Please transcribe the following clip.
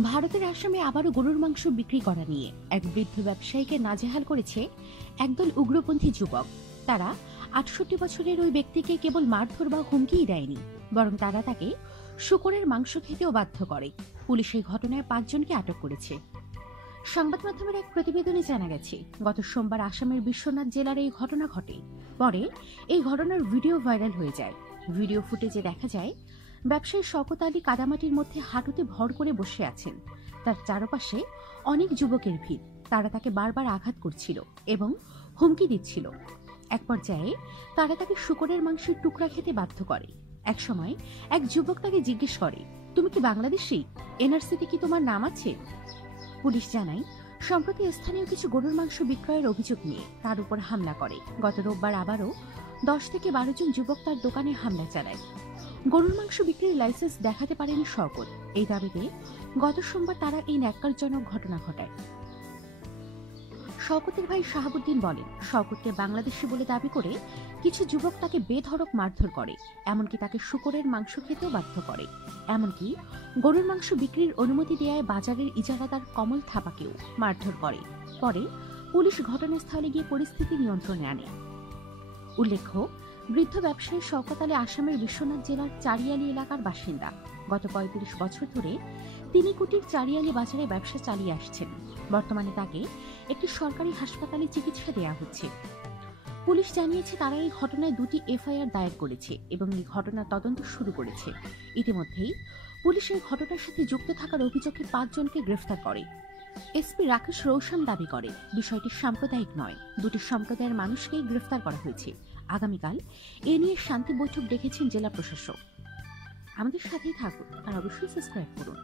ভারতের আসামে আবারও গরুর মাংস বিক্রি করা নিয়ে এক বৃদ্ধ ব্যবসায়ীকে নাজেহাল করেছে একদল উগ্রপন্থী যুবক। তারা ৬৮ বছরের ওই ব্যক্তিকে কেবল মারধর বা হুমকিই দেয়নি, বরং তারা তাকে শূকরের মাংস খেতেও বাধ্য করে। পুলিশ এই ঘটনায় ৫ জনকে আটক করেছে। সংবাদ মাধ্যমের এক প্রতিবেদনে জানা গেছে, গত সোমবার আসামের বিশ্বনাথ জেলার এই ঘটনা ঘটে। পরে এই ঘটনার ভিডিও ভাইরাল হয়ে যায়। ভিডিও ফুটেজে দেখা যায় ব্যবসায়ী শওকত আলী কাদামাটির মধ্যে হাঁটুতে ভর করে বসে আছেন। তার চারপাশে অনেক যুবকের ভিড়। তারা তাকে বারবার আঘাত করছিল এবং হুমকি দিচ্ছিল। এক পর্যায়ে তারা তাকে শূকরের মাংসের টুকরা খেতে বাধ্য করে। একসময় এক যুবক তাকে জিজ্ঞেস করে, তুমি কি বাংলাদেশী? এনআরসিতে কি তোমার নাম আছে? পুলিশ জানায়, সম্প্রতি স্থানীয় কিছু গরুর মাংস বিক্রয়ের অভিযোগ নিয়ে তার উপর হামলা করে। গত রোববার আবারও ১০ থেকে ১২ জন যুবক তার দোকানে হামলা চালায়। গরুর মাংস বিক্রির লাইসেন্স দেখাতে পারেনি শওকত। এই দাবিতে গত সোমবার তারা এই ন্যাক্কারজনক ঘটনা ঘটায়। শওকতের ভাই শাহাবুদ্দিন বলেন, শওকতকে বাংলাদেশি বলে দাবি করে কিছু যুবক তাকে বেধড়ক মারধর করে, এমনকি তাকে শূকরের মাংস খেতেও বাধ্য করে। এমনকি গরুর মাংস বিক্রির অনুমতি দেওয়ায় বাজারের ইজারাদার কমল থাপাকেও মারধর করে। পরে পুলিশ ঘটনাস্থলে গিয়ে পরিস্থিতি নিয়ন্ত্রণে আনে। উল্লেখ্য, বৃদ্ধ ব্যবসায়ী শওকত আলী আসামের বিশ্বনাথ জেলার চারিয়ালি এলাকার বাসিন্দা। গত ৩৫ বছর ধরে তিনি কুটির চারিয়ালি বাজারে ব্যবসা চালিয়ে আসছেন। বর্তমানে তাকে একটি সরকারি হাসপাতালে চিকিৎসা দেওয়া হচ্ছে। পুলিশ জানিয়েছে, তারা এই ঘটনায় ২টি এফআইআর দায়ের করেছে এবং এই ঘটনার তদন্ত শুরু করেছে। ইতিমধ্যেই পুলিশ এই ঘটনার সাথে যুক্ত থাকার অভিযোগে ৫ জনকে গ্রেফতার করে। এসপি রাকেশ রৌশন দাবি করে, বিষয়টি সাম্প্রদায়িক নয়, দুটি সম্প্রদায়ের মানুষকেই গ্রেফতার করা হয়েছে। আগামীকাল এ নিয়ে শান্তি বৈঠক ডেকেছেন জেলা প্রশাসক। আমাদের সাথেই থাকুন আর অবশ্যই সাবস্ক্রাইব করুন।